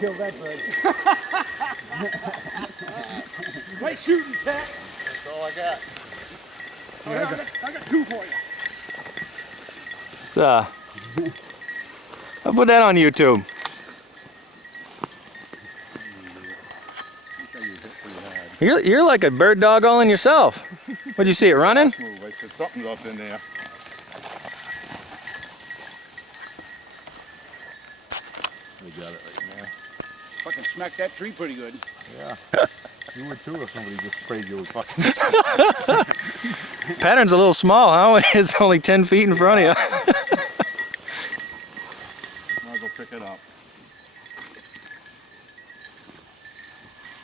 kill that bird. Nice shooting, Cat. That's all I got. Oh, yeah, I got two for you. I'll put that on YouTube. You're like a bird dog all in yourself. What'd you see it running? Move. I said something's up in there. We got it right now. Fucking smacked that tree pretty good. Yeah. You would too if somebody just sprayed you with fucking. Pattern's a little small, huh? It's only 10 feet in front of you. Might as well pick it up.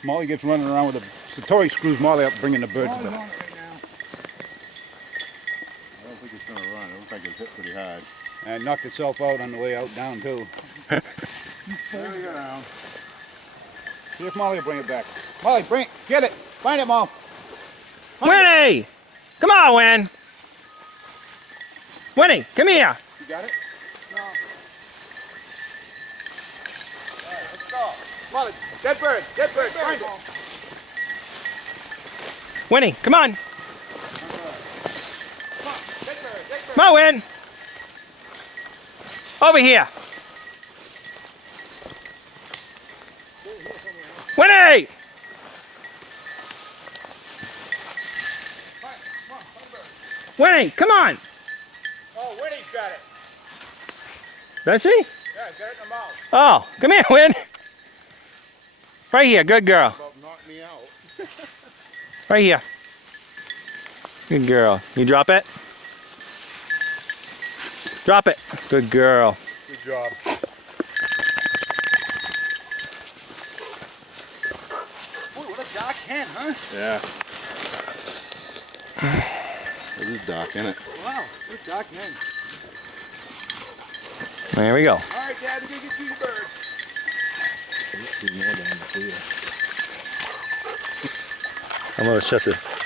Molly gets running around with the Tori screws Molly up bringing the birds. I don't think it's gonna run. It looks like it's hit pretty hard. And knocked itself out on the way out down too. There we go now. See if Molly will bring it back. Molly, get it. Find it, Mom. Winnie! Come on, Win! Winnie, come here! You got it? No. All right, let's go. Molly, dead bird, find it. Winnie, come on! Come on, dead bird. Come on, Win! Over here! Winnie! Winnie, come on! Oh, Winnie's got it. Does she? Yeah, got it in the mouth. Oh, come here, Win. Right here, good girl. About knocked me out. Right here. Good girl. You drop it? Drop it. Good girl. Good job. Boy, what a dark hen, huh? Yeah. It is dark, isn't it? Wow, what a dark hen. There we go. All right, Dad, we're going to get you the bird. I'm going to shut this.